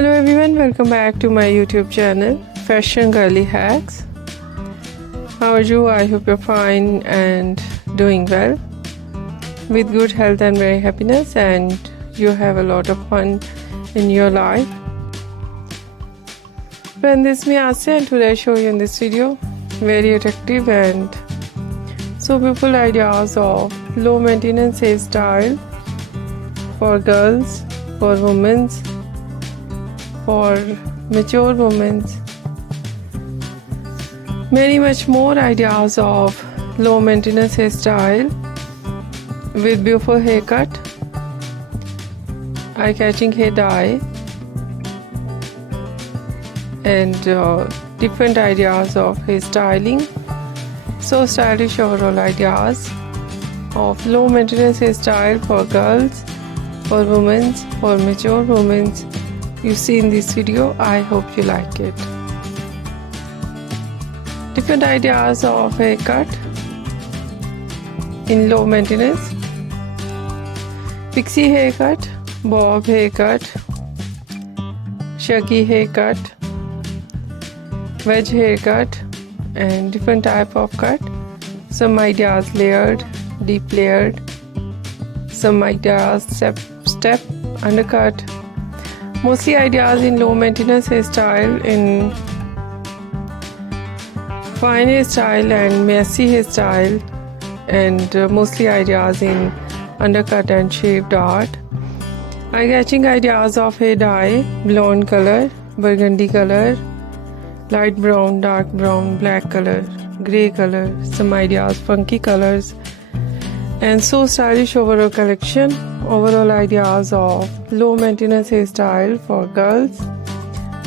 Hello everyone, welcome back to my YouTube channel Fashion Girly Hacks. How are you? I hope you're fine and doing well with good health and very happiness, and you have a lot of fun in your life. Friend, this is me Asya, and today I show you in this video very attractive and so beautiful ideas of low maintenance hairstyle for girls, for women, for mature women. Many much more ideas of low maintenance hairstyle with beautiful haircut, eye-catching hair dye, and different ideas of hairstyling. So stylish overall ideas of low maintenance hairstyle for girls, for women, for mature women you see in this video. I hope you like it. Different ideas of haircut in low maintenance: pixie haircut, bob haircut, shaggy haircut, wedge haircut, and different type of cut. Some ideas layered, deep layered, some ideas step undercut. Mostly ideas in low maintenance hairstyle, in fine hairstyle and messy hairstyle, and mostly ideas in undercut and shaved art. Eye-catching ideas of hair dye: blonde color, burgundy color, light brown, dark brown, black color, grey color. Some ideas funky colors, and so stylish overall collection. Overall ideas of low maintenance hairstyle for girls,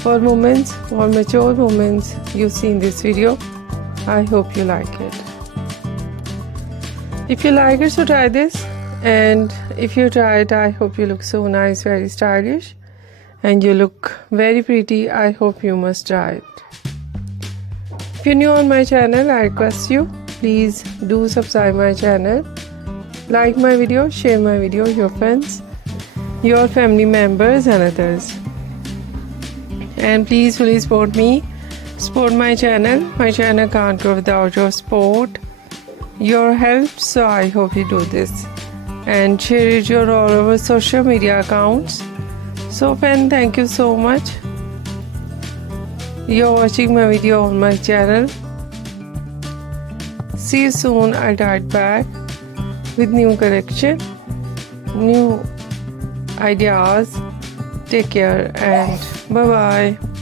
for women, for mature women you see in this video. I hope you like it. If you like it, so try this, and if you try it, I hope you look so nice, very stylish, and you look very pretty. I hope you must try it. If you're new on my channel, I request you, please do subscribe my channel, like my video, share my video with your friends, your family members and others, and please support me, support my channel. My channel can't grow without your support, your help, so I hope you do this and share it your all over social media accounts. So friend, thank you so much. You're watching my video on my channel. See you soon. I'll dive back with new collection, new ideas. Take care and bye bye.